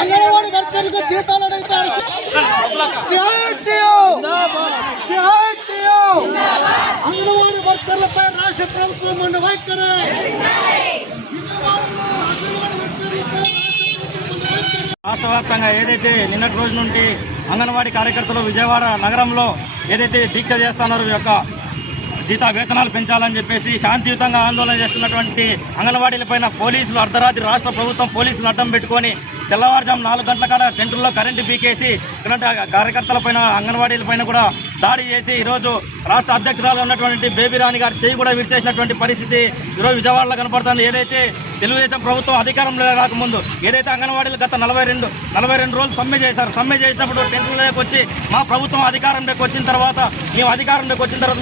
అంగన్వాడీ వర్కర్లకు జీతాలు అడుగుతారు. అంగన్వాడీ వర్కర్లపై రాష్ట్ర ప్రభుత్వం ఉండి వైఖరి. రాష్ట్ర వ్యాప్తంగా ఏదైతే నిన్నటి రోజు నుండి అంగన్వాడీ కార్యకర్తలు విజయవాడ నగరంలో ఏదైతే దీక్ష చేస్తున్నారో ఈ యొక్క వేతనాలు పెంచాలని చెప్పేసి శాంతియుతంగా ఆందోళన చేస్తున్నటువంటి అంగన్వాడీలపైన పోలీసులు అర్ధరాత్రి రాష్ట్ర ప్రభుత్వం పోలీసులు అడ్డం పెట్టుకొని తెల్లవారుజాము 4 గంటల కాడ టెంటుల్లో కరెంటు పీకేసి ఇలాంటి కార్యకర్తలపైన అంగన్వాడీలపైన కూడా దాడి చేసి ఈరోజు రాష్ట్ర అధ్యక్షురాలు ఉన్నటువంటి బేబీ రాణి గారి చేయి కూడా విరిచేసినటువంటి పరిస్థితి ఈరోజు విజయవాడలో కనపడుతుంది. ఏదైతే తెలుగుదేశం ప్రభుత్వం అధికారంలో రాకముందు ఏదైతే అంగన్వాడీలు గత 42 రోజులు సమ్మె చేశారు. సమ్మె చేసినప్పుడు టెంట్లలోకి వచ్చి మా ప్రభుత్వం అధికారంలోకి వచ్చిన తర్వాత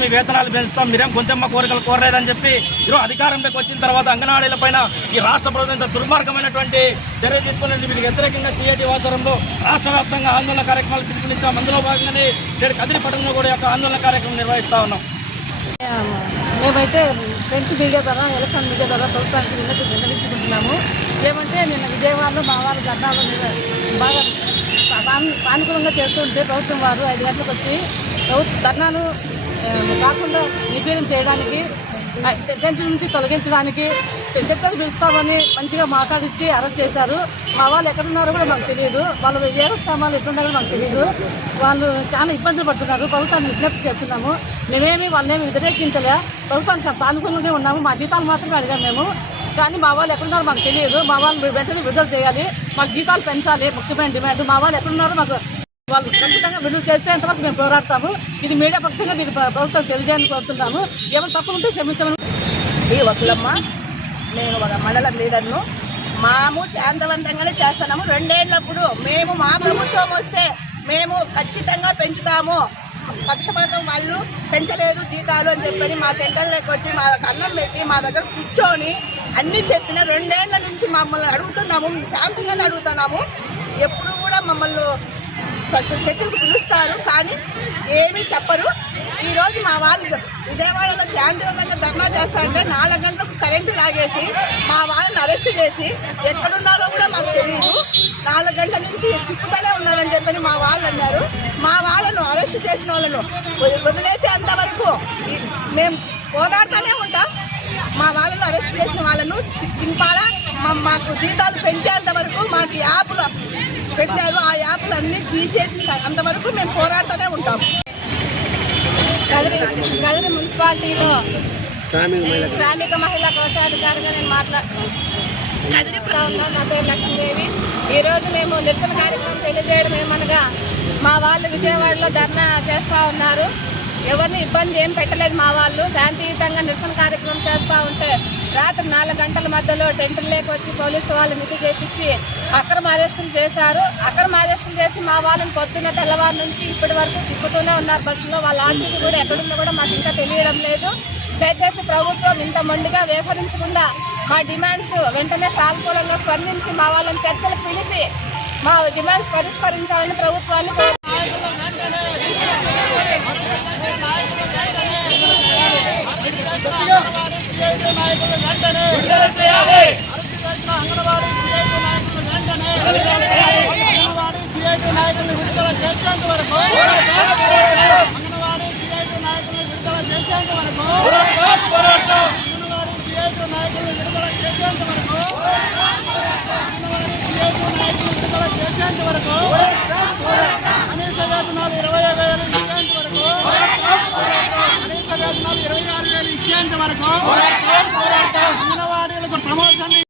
మీ వేతనాలు పెంచుతాం, మీరేం గొంతెమ్మ కోరికలు కోరలేదని చెప్పి ఈరోజు అధికారంలోకి వచ్చిన తర్వాత అంగన్వాడీలపైన ఈ రాష్ట్ర ప్రభుత్వం దుర్మార్గమైనటువంటి చర్య తీసుకున్నట్టు వీటికి వ్యతిరేకంగా సిఐటి ఆధ్వర్యంలో రాష్ట్ర వ్యాప్తంగా ఆందోళన కార్యక్రమాలు పిలుపునిచ్చాం. అందులో భాగంగానే నేడు కదిరిపట్టణంలో కూడా యొక్క ఆందోళన కార్యక్రమం నిర్వహిస్తూ ఉన్నాం. మేమైతే ప్రింట్ మీడియా ద్వారా ఎలక్ట్రానిక్ మీడియా ద్వారా ప్రభుత్వానికి విన్నవించుకుంటున్నాము. ఏమంటే నిన్న విజయవాడలో మా వారు ధర్నాలు బాగా సానుకూలంగా చేస్తుంటే ప్రభుత్వం వారు 5 గంటలకు వచ్చి ధర్నాలు కాకుండా నిర్వీర్యం చేయడానికి, టెంట్ నుంచి తొలగించడానికి చర్చలు పిలుస్తామని మంచిగా మాట్లాడించి అరెస్ట్ చేశారు. మా వాళ్ళు ఎక్కడున్నారో కూడా మాకు తెలియదు, వాళ్ళు ఏ స్థానాలు ఎక్కడున్నారో మాకు తెలియదు. వాళ్ళు చాలా ఇబ్బందులు పడుతున్నారు. ప్రభుత్వాన్ని విజ్ఞప్తి చేస్తున్నాము. మేమేమి వాళ్ళేమి వ్యతిరేకించలే, ప్రభుత్వానికి సానుకూలంగా ఉన్నాము. మా జీతాలు మాత్రమే అడిగాము మేము. కానీ మా వాళ్ళు ఎక్కడున్నారో మాకు తెలియదు. మా వాళ్ళు వెంటనే విడుదల చేయాలి, మాకు జీతాలు పెంచాలి ముఖ్యమైన డిమాండ్. మా వాళ్ళు ఎక్కడున్నారో మాకు వాళ్ళు ఖచ్చితంగా విడుదల చేస్తే ఎంతవరకు మేము పోరాడతాము. ఇది మీడియా పక్షంగా దీనికి ప్రభుత్వం తెలియజేయాలని కోరుతున్నాము. ఎవరు తప్పు ఉంటే క్షమించమని. ఈ వకులమ్మ, నేను ఒక మండల లీడర్ను. మేము శాంతవంతంగానే చేస్తున్నాము. 2 ఏళ్ళప్పుడు మేము మా ప్రభుత్వం వస్తే మేము ఖచ్చితంగా పెంచుతాము, పక్షపాతం వాళ్ళు పెంచలేదు జీతాలు అని చెప్పని మా టెంటల్లోకి వచ్చి మా అన్నం పెట్టి మా దగ్గర కూర్చొని అన్నీ చెప్పిన 2 ఏళ్ల నుంచి మమ్మల్ని అడుగుతున్నాము, శాంతంగానే అడుగుతున్నాము. ఎప్పుడు కూడా మమ్మల్ని ఫస్ట్ చర్చలకు పిలుస్తారు కానీ ఏమీ చెప్పరు. ఈరోజు మా వాళ్ళు విజయవాడలో శాంతివంతంగా ధర్నా చేస్తారంటే 4 గంటలకు కరెంటు లాగేసి మా వాళ్ళని అరెస్ట్ చేసి ఎక్కడున్నారో కూడా మాకు తెలియదు. 4 గంటల నుంచి తిప్పుతూనే ఉన్నారని చెప్పని మా వాళ్ళు అన్నారు. మా వాళ్ళను అరెస్ట్ చేసిన వాళ్ళను వదిలేసేంతవరకు మేము పోరాడుతూనే ఉంటాం. మా వాళ్ళను అరెస్ట్ చేసిన వాళ్ళను తింపాలా, మాకు జీతాలు పెంచేంత వరకు మాకు యాప్లు పెట్టారు. ఆ యాప్లు అన్నీ తీసేసిన అంతవరకు మేము పోరాడుతూనే ఉంటాం. కదిరి మున్సిపాలిటీలో శ్రామిక మహిళా కోశాధికారిగా నేను మాట్లాడుతున్నాను. నా పేరు లక్ష్మీదేవి. ఈరోజు మేము నిరసన కార్యక్రమం తెలియజేయడం ఏమనగా, మా వాళ్ళు విజయవాడలో ధర్నా చేస్తూ ఉన్నారు. ఎవరిని ఇబ్బంది ఏం పెట్టలేదు. మా వాళ్ళు శాంతియుతంగా నిరసన కార్యక్రమం చేస్తూ ఉంటే రాత్రి 4 గంటల మధ్యలో టెంటుల్లోకి వచ్చి పోలీసు వాళ్ళు మితి చేపించి అక్రమ అరెస్టులు చేశారు. అక్రమ అరెస్టులు చేసి మా వాళ్ళని పొద్దున్న తెల్లవారు నుంచి ఇప్పటి వరకు తిప్పుతూనే ఉన్నారు బస్సులో. వాళ్ళ ఆచూకీ కూడా ఎక్కడుందో కూడా మాకు ఇంకా తెలియడం లేదు. దయచేసి ప్రభుత్వం ఇంత మొండిగా వ్యవహరించకుండా మా డిమాండ్స్ వెంటనే సానుకూలంగా స్పందించి మా వాళ్ళని చర్చలకు పిలిచి మా డిమాండ్స్ పరిష్కరించాలని ప్రభుత్వాన్ని చేసేంత వరకు కనీస వేతనాలు 20,000 ఇచ్చేంత వరకు, కనీస వేతనాలు 26,000 ఇచ్చేంత వరకు